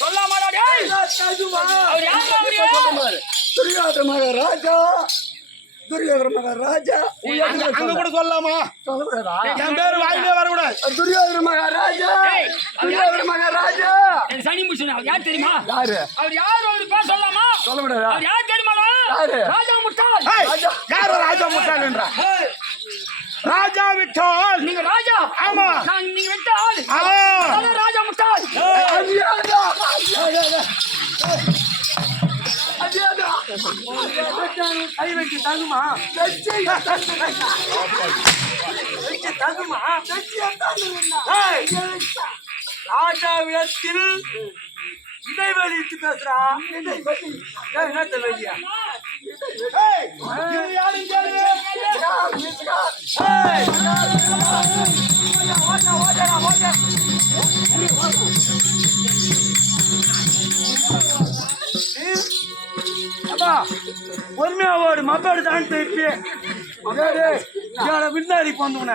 சொல்லாமாடா துரியோதன மகாராஜா துரியோதன மகாராஜா அங்க கூட சொல்லலாமா? சொல்லக்கூடாதா? என் பேரு வாயிலே வரக்கூடாது. துரியோதன மகாராஜா துரியோதன மகாராஜா சனி முஷன் யார் தெரியுமா? யாரு அவர் யார்? அவரு பேர் சொல்லலாமா? சொல்லக்கூடாதா? அவர் யார் தெரியுமா? யாரு? ராஜா முட்டாள். யாரு ராஜா முட்டாள் என்றா? ராஜா விட்டால் நீங்க ராஜா? ஆமா. நீங்க விட்டால் ராஜா முட்டாள். கை வச்சு தாங்குமா ராஜாவிடத்தில் இடைவெளித்து பேசுறா. என்னத்த வெளியா பொறுமையா ஓடு மப்பாடு தாண்டி விருந்தாடி போந்தோன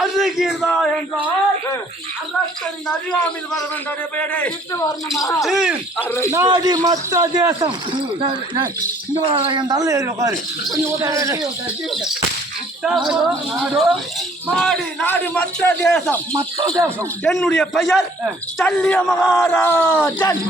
அருகீர்வா என்றால் அரசரின் அறியாமல் வர வேண்டும். நாடி மற்ற தேசம் என் தள்ள ஏறி உட்காரு. நாடு நாடு மற்ற தேசம் என்னுடைய பெயர் சல்லிய மகாராஜன்.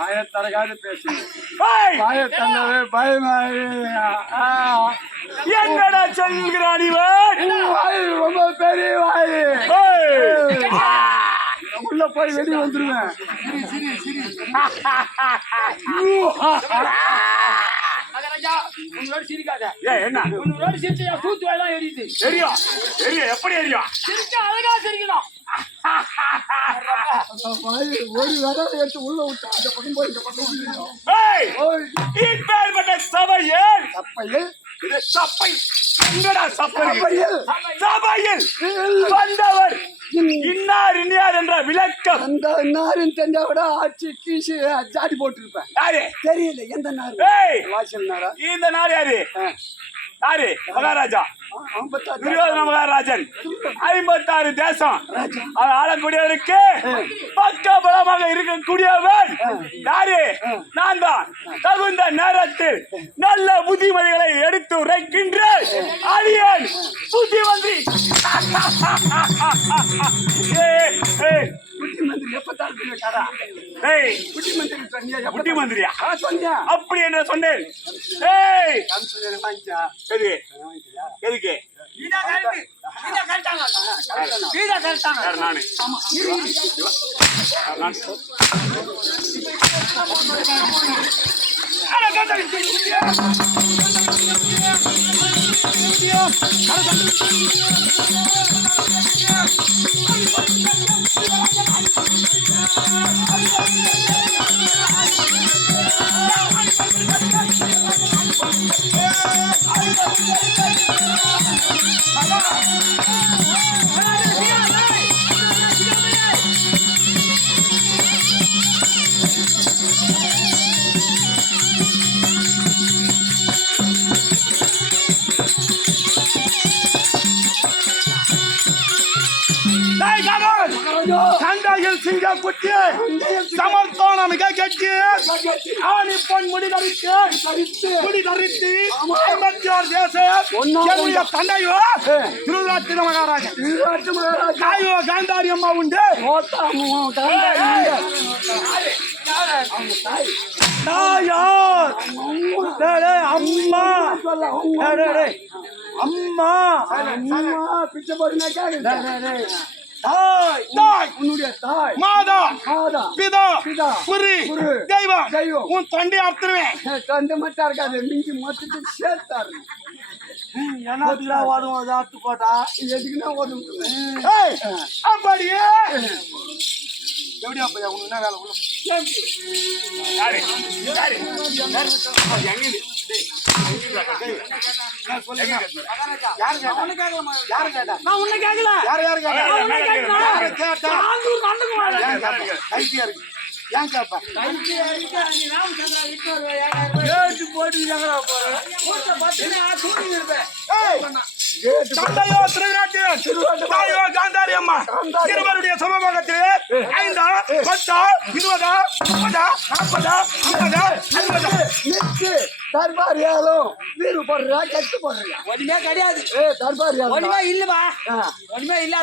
பயத்தரகாது பேசு பயத்தந்தவே பயமா என்னடா சொல்கிறான் இவன்? ரொம்ப பெரிய வாயு. உள்ள போய் வெளியே வந்துருவேன். என்ன சூத்து வேலாம் எரியுது. தெரியும் தெரியும் எப்படி எரியும்? அழகா சிரிக்கணும். ஒரு விரல் எடுத்து உள்ள விட்டா அந்த பக்கம் போய் இந்த பக்கம் இப்பேற்பட்ட சபையில் சப்பையில் எங்கடா சபையில் வந்தவர் இன்னார் இன்னார் என்ற விளக்கம் அந்த நாரின் தெரிஞ்சா விட ஆட்சி கீசி ஜாடி போட்டுருப்பேன். யாரு தெரியல எந்த நார் வாசல் நாரா? இந்த நார் யாரு? யாரு? மகாராஜா துரியோதன மகாராஜன். 56 தேசம் ஆளக்கூடியவருக்கு பக்க பலமாக இருக்கக்கூடியவன் யாரு? நான் தான். தகுந்த நேரத்தில் நல்ல புத்திமதிகளை எடுத்து உரைக்கின்ற அரியன் புத்திமந்திரி. புத்திமந்திரியா? அப்படி என்று சொன்னேன். எதுக்கு சண்டையில் சிங்க குட்டி சமர்த்தோனம் மிக கட்டி ஆணி பொன் முடி தரித்து 56 தேச தண்டையோ திருநாட்டின மகாராஜா தாயோ காந்தாரி அம்மா உண்டு. அம்மா அம்மா பிச்சை போடுனாக்கா தாய் தாய் உன்னுடைய தாய் மாதா பிதா புரி தெய்வம் உன் தொண்டை அறுத்துருவேன். தொண்டை மட்டும் இருக்காது மிஞ்சி மொத்தத்துக்கு சேர்த்தாரு. என்னத்துக்குடா ஓதும் அறுத்து போட்டா எதுக்குன்னா ஓதும் அப்படியே எப்படியா பையா உனக்கு என்ன வேலை உள்ள யாரு யாரு எங்க சொல்லுங்க யாரு கேட்டா நான் உன்னை கேட்கல யாரு உன்னை கேட்கல கேட்டா ஆந்தூர் நண்டுக்கு வாடா கைத்தியா இருக்கு ஏன் கேப்பா நீ ராமச்சந்திரா விட்டு கேட்டு போட்டு எங்கடா போற மூட்டை பத்தினா தூங்கி இருப்பேன் தந்தையோ திருநாட்டியன் தாயோ காந்தாரி அம்மா இருவருடைய சமபோகத்திலே 5 10 20 30 40 50 நிற்கு தர்பாரியாலும் வீடு போடுறியா கட்டு போடுறியா ஒண்ணுமே கிடையாது தர்பாரியாலும் ஒண்ணுமே இல்லப்பா ஆ. ஒண்ணுமே இல்ல